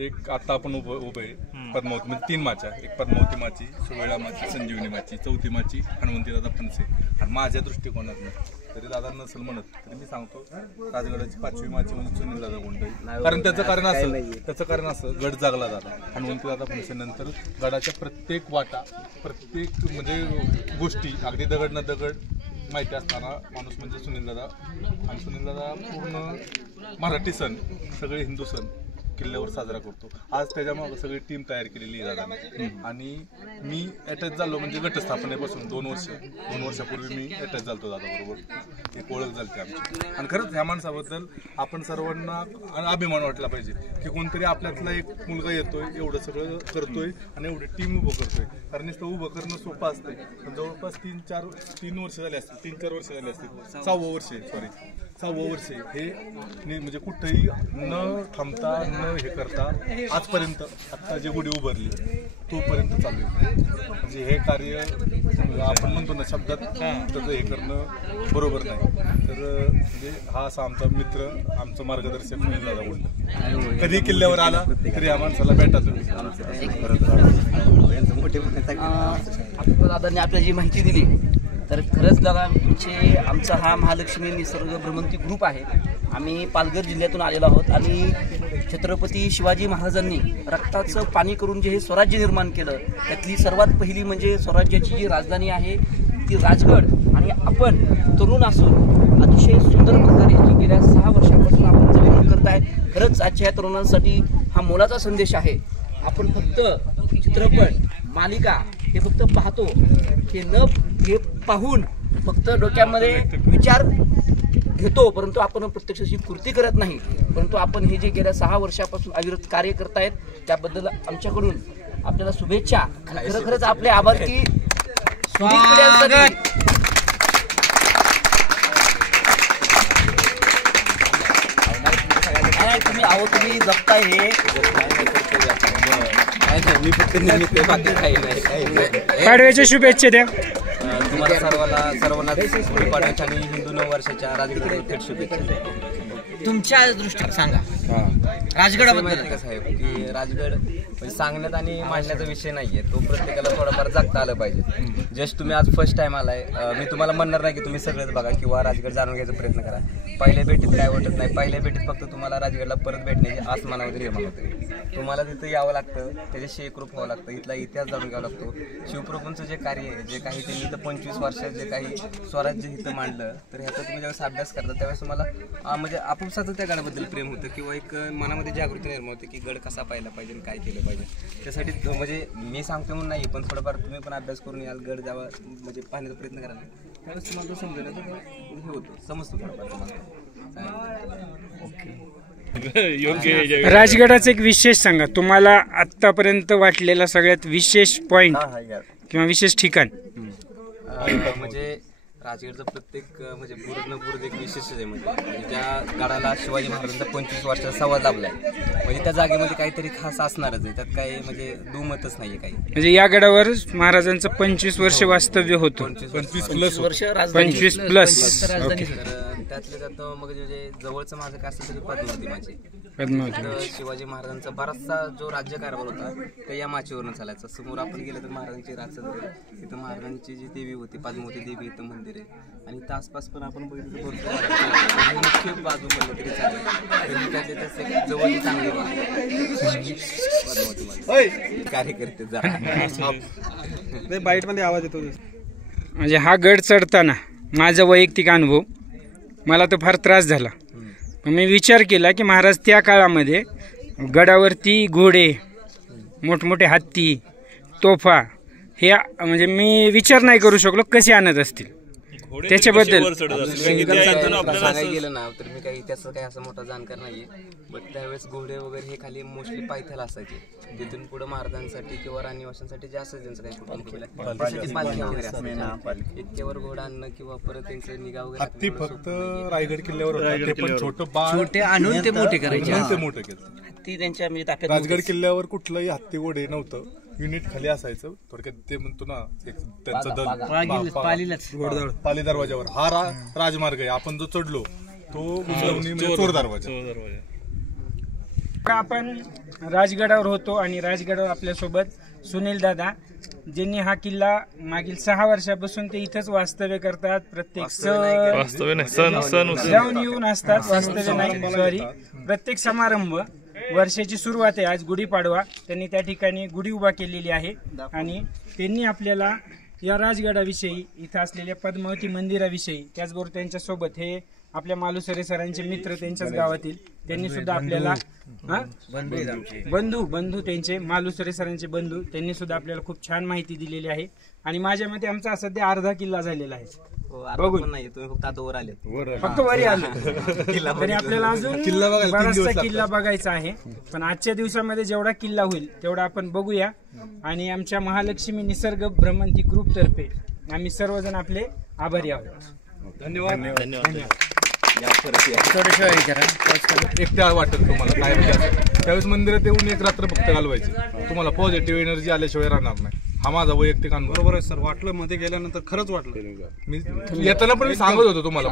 एक आता आपण उभे पद्मावती म्हणजे 3 माच्या, एक पद्मावती माची, सुवेळा माची, संजीवनी माची, चौथी माची हनुमंती दादा फणसे. आणि माझ्या दृष्टिकोनातून तरी दादा नसेल म्हणत तरी मी सांगतो राजगडाची 5वी माची म्हणजे सुनील दादा गोंडे. कारण त्याचं कारण असं गड जागला दादा हनुमंती दादा फणसे नंतर गडाच्या प्रत्येक वाटा प्रत्येक म्हणजे गोष्टी अगदी दगड न दगड माहिती असताना माणूस म्हणजे सुनील दादा. आणि सुनील दादा पूर्ण मराठी सण सगळे हिंदू सण किल्ल्यावर साजरा करतो. आज त्याच्यामुळे सगळी टीम तयार केलेली आहे दादाने. आणि मी अटॅच झालो म्हणजे घटस्थापनेपासून 2 वर्षापूर्वी मी अटॅच झालो दादाबरोबर. एक ओळख झाली आमची. आणि खरंच ह्या माणसाबद्दल आपण सर्वांना अभिमान वाटला पाहिजे की कोणतरी आपल्यातला एक मुलगा येतोय एवढं सगळं करतोय आणि एवढी टीम उभं करतोय. कारण नुसतं उभं करणं सोपं असतंय पण जवळपास 3 वर्ष झाले असतील 3-4 वर्ष झाले असतील 6वं वर्ष हे म्हणजे कुठेही न थांबता न हे करता आजपर्यंत आत्ता जे गुढी उभारली तोपर्यंत चालू आहे. म्हणजे हे कार्य आपण म्हणतो ना शब्दात त्याचं हे करणं बरोबर नाही. तर म्हणजे हा असा आमचा मित्र आमचं मार्गदर्शक सुनील दादा गोंडे. कधी किल्ल्यावर आला तरी या माणसाला भेटा तुम्ही. दादांनी आपल्याला जी माहिती दिली तर खरंच दादा आमचा हा महालक्ष्मी निसर्ग भ्रमंती ग्रुप आहे. आम्ही पालघर जिल्ह्यातून आलेलो आहोत आणि छत्रपती शिवाजी महाराजांनी रक्ताचं पाणी करून जे हे स्वराज्य निर्माण केलं त्यातली सर्वात पहिली म्हणजे स्वराज्याची जी राजधानी आहे ती राजगड. आणि आपण तरुण असून अतिशय सुंदर प्रकारे जी गेल्या 6 वर्षापासून आपण जमीन करताय. खरंच आजच्या या तरुणांसाठी हा मोलाचा संदेश आहे. आपण फक्त चित्रपट मालिका हे फक्त पाहतो हे पाहून फक्त डोक्यामध्ये विचार घेतो परंतु आपण प्रत्यक्षाची कृती करत नाही. परंतु आपण हे जे गेल्या 6 वर्षापासून अविरत कार्य करतायत त्याबद्दल आमच्याकडून आपल्याला शुभेच्छा. खरंच आपले आभार की तुम्ही जगताय हे पाडव्याच्या शुभेच्छा द्या तुम्हाला सर्वांना गुढीपाडव्याच्या आणि हिंदू नववर्षाच्या राजगड थेट शुभेच्छा. तुमच्या दृष्टीने सांगा राजगडाबद्दल कसं आहे की राजगड म्हणजे सांगण्यात आणि मांडण्याचा विषय नाहीये. तो प्रत्येकाला थोडाफार जगता आलं पाहिजे. जस्ट तुम्ही आज फर्स्ट टाइम आलाय मी तुम्हाला म्हणणार नाही की तुम्ही सगळंच बघा किंवा राजगड जाणून घ्यायचा प्रयत्न करा. पहिल्या भेटीत काय वाटत नाही. पहिल्या भेटीत फक्त तुम्हाला राजगडला परत भेटण्याची आस मनामध्ये निर्माण होते. तुम्हाला तिथं यावं लागतं त्याच्याशी एकरूप व्हावं लागतं. इथला इतिहास जाणून घ्यावा लागतो. शिवप्रभूंचं जे कार्य आहे जे काही त्यांनी इथं 25 वर्षात जे काही स्वराज्य इथं मांडलं तर ह्याचा तुम्ही ज्यावेळेस अभ्यास करता त्यावेळेस तुम्हाला म्हणजे आपोआपच त्या गडाबद्दल प्रेम होतं किंवा एक मनामध्ये जागृती निर्माण होते की गड कसा पाहिला पाहिजे काय केलं पाहिजे. त्यासाठी म्हणजे मी सांगतो म्हणून नाही पण थोडंफार तुम्ही पण अभ्यास करून याल गड जावा म्हणजे पाहण्याचा प्रयत्न कराल त्यावेळेस तुम्हाला तो समजायला हे होतं समजतो थोडंफार तुम्हाला. राजगडाचं एक विशेष सांगा तुम्हाला आतापर्यंत वाटलेला सगळ्यात विशेष पॉइंट किंवा विशेष ठिकाण. म्हणजे राजगडचं प्रत्येक म्हणजे बुरुज एक विशेष आहे. म्हणजे ज्या गडाला शिवाजी महाराजांचा 25 वर्षाचा संवाद लाभलाय म्हणजे त्या जागेमध्ये काहीतरी खास असणारच आहे. त्यात काही म्हणजे दुमतच नाहीये काही. म्हणजे या गडावर महाराजांचं 25 वर्ष वास्तव्य होतं. 25 वर्ष 25 प्लस. त्यातल्या त्यात मग जे जवळचं माझं काय असेल तरी पद्मावती माझी शिवाजी महाराजांचा बराचसा जो राज्यकारभार होता ते या माचीवरून चालायचा. समोर आपण गेलं तर महाराजांची राजसदर तिथं महाराजांची जी देवी होती पद्मावती देवी इथं मंदिर आहे. आणि इथं आसपास पण आपण बघितलं मुख्य बाजू म्हणलं तरी चालेल त्याच्या जवळ चांगली पद्मावती कार्यकर्ते बाईट मध्ये आवाज येतो. म्हणजे हा गड चढताना माझा वैयक्तिक अनुभव मला तर फार त्रास झाला. मी विचार केला की महाराज त्या काळामध्ये गडावरती घोडे मोठमोठे हत्ती तोफा हे म्हणजे मी विचार नाही करू शकलो कसे आणत असतील त्याच्याबद्दल सांगायला गेलं ना तर मी काही त्याचं काही असं मोठा जाणकार नाहीये. बट त्यावेळेस घोडे वगैरे हे खाली मोस्टली पायथ्याला असायचे. तिथून पुढे महाराजांसाठी किंवा राणीवासांसाठी जे असायचं त्यांचं काही कुटुंब पालखी वगैरे असायची. इतक्यावर घोडा आणणं किंवा परत त्यांचं निगा वगैरे हत्ती फक्त रायगड किल्ल्यावर छोटे आणून ते मोठे करायचे. हत्ती त्यांच्या म्हणजे ताफ्यात. राजगड किल्ल्यावर कुठलंही हत्ती घोडे नव्हतं. युनिट खाली असायचं थोडक्यात ते म्हणतो ना त्यांचं दल पाली दरवाजावर हा राजमार्ग आहे. आपण जो चढलो तो चोर दरवाजा. आपण राजगडावर होतो आणि राजगडावर आपल्यासोबत सुनील दादा, ज्यांनी हा किल्ला मागील 6 वर्षापासून ते इथंच वास्तव्य करतात. प्रत्येक सण जाऊन येऊन असतात, वास्तव्य नाही सॉरी, प्रत्येक समारंभ, वर्षाची सुरुवात आहे आज गुढीपाडवा, त्यांनी त्या ठिकाणी गुढी उभा केलेली आहे आणि त्यांनी आपल्याला या राजगडाविषयी, इथं असलेल्या पद्मावती मंदिराविषयी, त्याचबरोबर त्यांच्यासोबत हे आपल्या मालुसरे सरांचे मित्र, त्यांच्याच गावातील, त्यांनी सुद्धा आपल्याला बंधू त्यांचे मालुसरे सरांचे बंधू, त्यांनी सुद्धा आपल्याला खूप छान माहिती दिलेली आहे. आणि माझ्या मते आमचा सध्या अर्धा किल्ला झालेला आहे. बघून फक्त वरी आले तरी आपल्याला अजून बराचसा किल्ला बघायचा आहे. पण आजच्या दिवसामध्ये जेवढा किल्ला होईल तेवढा आपण बघूया. आणि आमच्या महालक्ष्मी निसर्ग भ्रमंती ग्रुप तर्फे आम्ही सर्वजण आपले आभारी आहोत. धन्यवाद. एकट्या वाटेल तुम्हाला काय म्हणजे त्यावेळेस मंदिरात येऊन एक रात्र फक्त घालवायची, तुम्हाला पॉझिटिव्ह एनर्जी आल्याशिवाय राहणार नाही. हा माझा वैयक्तिक अनुभव. बरोबर आहे सर, वाटलं मध्ये गेल्यानंतर खरंच वाटलं. मी येताना पण मी सांगत होतो तुम्हाला.